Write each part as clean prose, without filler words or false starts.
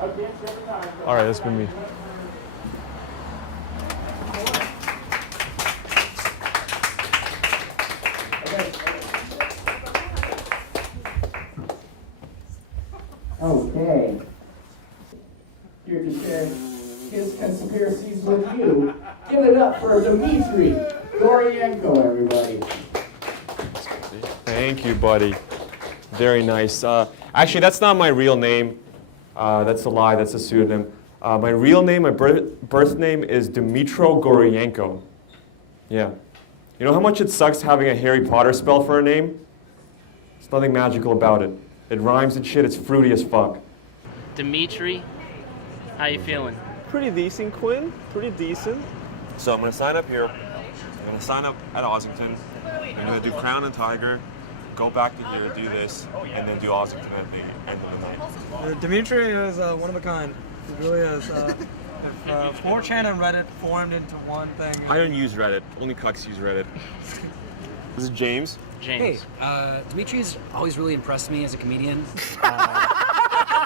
All right, that's been me. Okay. Here to share his conspiracies with you. Give it up for Dimitri. Goryenko, everybody. Thank you, buddy. Very nice. Actually, that's not my real name. That's a lie. That's a pseudonym. My real name, my birth name is Dimitri Goryenko. Yeah. You know how much it sucks having a Harry Potter spell for a name? There's nothing magical about it. It rhymes and shit. It's fruity as fuck. Dimitri, how you feeling? Pretty decent, Quinn. Pretty decent. So I'm gonna sign up here. I'm gonna sign up at Ossington. I'm gonna do Crown and Tiger, go back to here, do this, and then do Ossington at the end of the night. Dimitri is one of a kind. He really is. If 4chan and Reddit formed into one thing. I don't use Reddit. Only cucks use Reddit. This is James. James. Hey, Dimitri's always really impressed me as a comedian.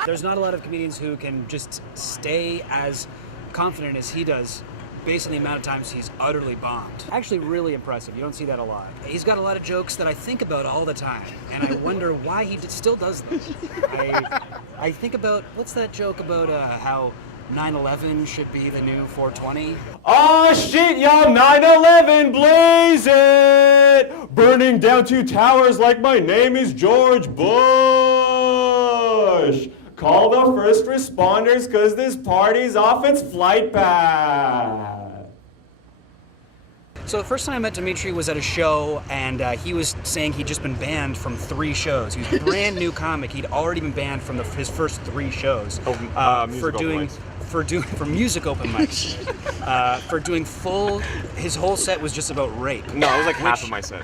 There's not a lot of comedians who can just stay as confident as he does based on the amount of times he's utterly bombed. Actually really impressive. You don't see that a lot. He's got a lot of jokes that I think about all the time, and I wonder why he still does them. I think about, what's that joke about how 9/11 should be the new 420? Oh shit, y'all, 9/11, blaze it! Burning down 2 towers like my name is George Bush! Call the first responders cause this party's off its flight path. So the first time I met Dimitri was at a show, and he was saying he'd just been banned from 3 shows. He was a brand new comic. He'd already been banned from his first 3 shows for music open mics. For doing full, his whole set was just about rape. No, it was like half of my set.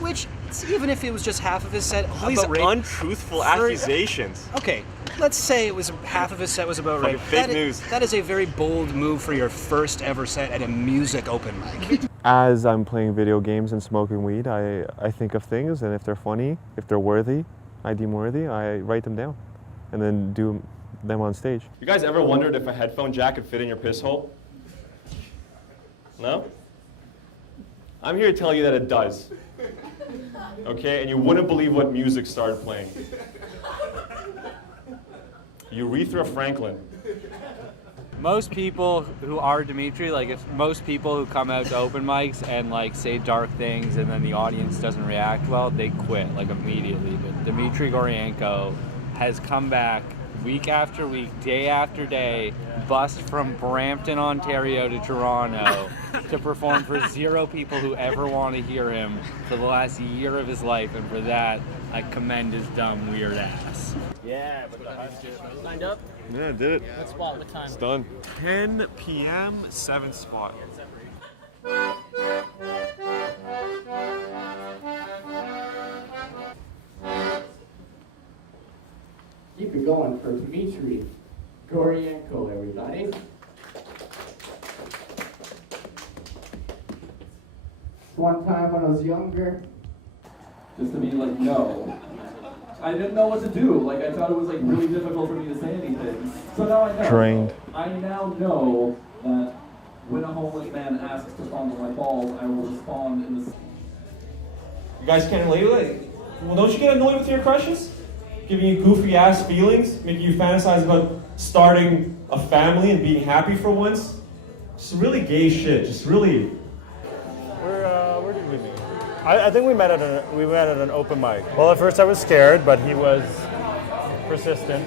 Which, even if it was just half of his set, All these about rape, untruthful accusations. Okay, let's say it was half of his set was about rape. Fake news. That is a very bold move for your first ever set at a music open mic. As I'm playing video games and smoking weed, I think of things, and if they're funny, if they're worthy, I deem worthy, I write them down and then do them on stage. You guys ever wondered if a headphone jack could fit in your piss hole? No? I'm here to tell you that it does. Okay, and you wouldn't believe what music started playing. Urethra Franklin. Most people who are Dimitri, like if most people who come out to open mics and like say dark things and then the audience doesn't react well, they quit like immediately. But Dimitri Goryenko has come back week after week, day after day, bust from Brampton, Ontario to Toronto to perform for 0 people who ever want to hear him for the last year of his life, and for that, I commend his dumb, weird ass. Yeah, but signed up? Yeah, I did it. What spot? What time? It's done. 10 p.m., 7th spot. Keep it going for Dimitri Goryenko, everybody. One time when I was younger, just to be like, no. I didn't know what to do. Like, I thought it was like really difficult for me to say anything. So now I know. Trained. I now know that when a homeless man asks to fondle my balls, I will respond in this. You guys can't relate? Well, don't you get annoyed with your crushes? Giving you goofy ass feelings, making you fantasize about starting a family and being happy for once? Just really gay shit. Just really. Where did we meet? I think we met at an open mic. Well, at first I was scared, but he was persistent.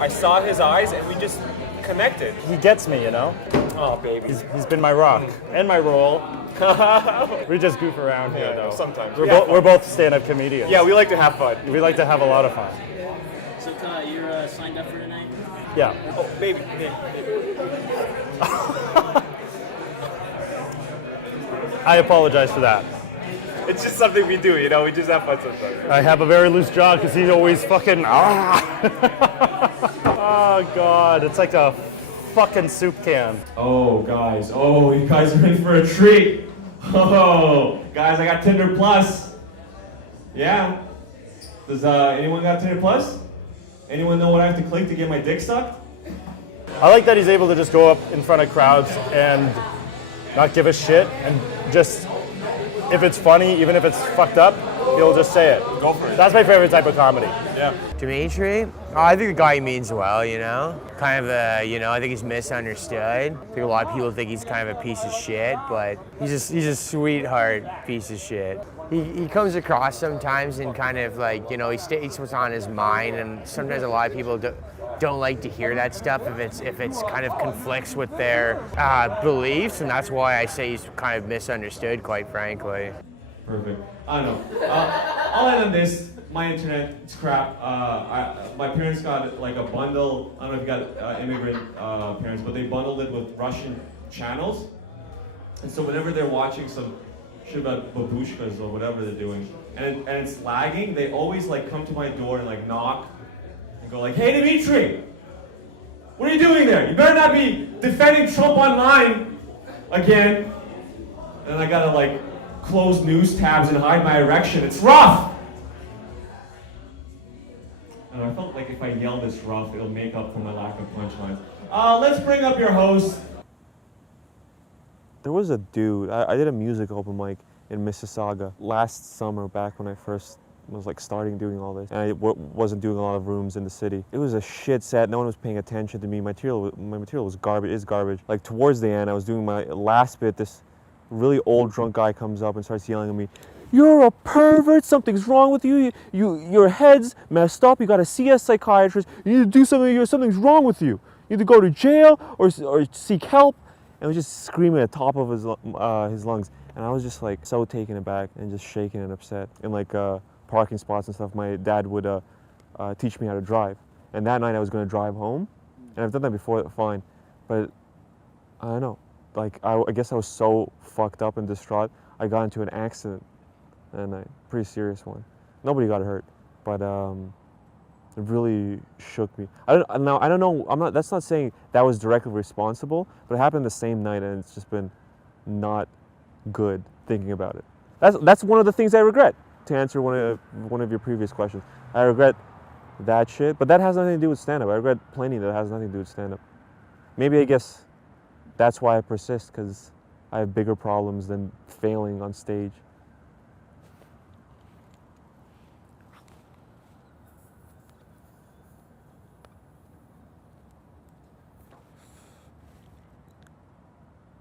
I saw his eyes and we just connected. He gets me, you know? Oh, baby. He's been my rock and my role. We just goof around here, though. Sometimes. We're both stand-up comedians. Yeah, we like to have fun. We like to have a lot of fun. So you're signed up for tonight? Yeah. Oh, baby. I apologize for that. It's just something we do, you know? We just have fun sometimes. I have a very loose jaw because he's always fucking. Oh, God. It's like a fucking soup can. Oh, guys. Oh, you guys are in for a treat. Oh, guys, I got Tinder Plus. Yeah. Does anyone got Tinder Plus? Anyone know what I have to click to get my dick sucked? I like that he's able to just go up in front of crowds and not give a shit, and just, if it's funny, even if it's fucked up, he'll just say it. Go for it. That's my favorite type of comedy. Yeah. Dimitri? Oh, I think the guy means well, you know? Kind of I think he's misunderstood. I think a lot of people think he's kind of a piece of shit, but he's a sweetheart piece of shit. He comes across sometimes and kind of like, he states what's on his mind, and sometimes a lot of people don't like to hear that stuff if it's kind of conflicts with their beliefs, and that's why I say he's kind of misunderstood, quite frankly. Perfect. I don't know. I'll end on this. My internet, it's crap. My parents got like a bundle. I don't know if you got immigrant parents, but they bundled it with Russian channels. And so whenever they're watching some shit about babushkas or whatever they're doing, and it's lagging, they always like come to my door and like knock and go like, "Hey Dimitri, what are you doing there? You better not be defending Trump online again." And I gotta like close news tabs and hide my erection. It's rough. And I felt like if I yell this rough, it'll make up for my lack of punchlines. Let's bring up your host. There was a dude, I did a music open mic in Mississauga last summer, back when I first was like starting doing all this, and I wasn't doing a lot of rooms in the city. It was a shit set, no one was paying attention to me. My material was garbage, Like towards the end, I was doing my last bit, this really old drunk guy comes up and starts yelling at me, "You're a pervert, something's wrong with you, your head's messed up, you gotta see a psychiatrist, you need to do something, something's wrong with you. You need to go to jail or seek help." And was just screaming at the top of his lungs. And I was just like so taken aback and just shaking and upset. In like parking spots and stuff, my dad would teach me how to drive. And that night I was gonna drive home. And I've done that before, fine. But I don't know, like I guess I was so fucked up and distraught, I got into an accident, and a pretty serious one. Nobody got hurt, but it really shook me. I don't know. That's not saying that was directly responsible, but it happened the same night, and it's just been not good thinking about it. That's one of the things I regret. To answer one of your previous questions, I regret that shit, but that has nothing to do with stand-up. I regret plenty that has nothing to do with stand-up. Maybe I guess that's why I persist, because I have bigger problems than failing on stage.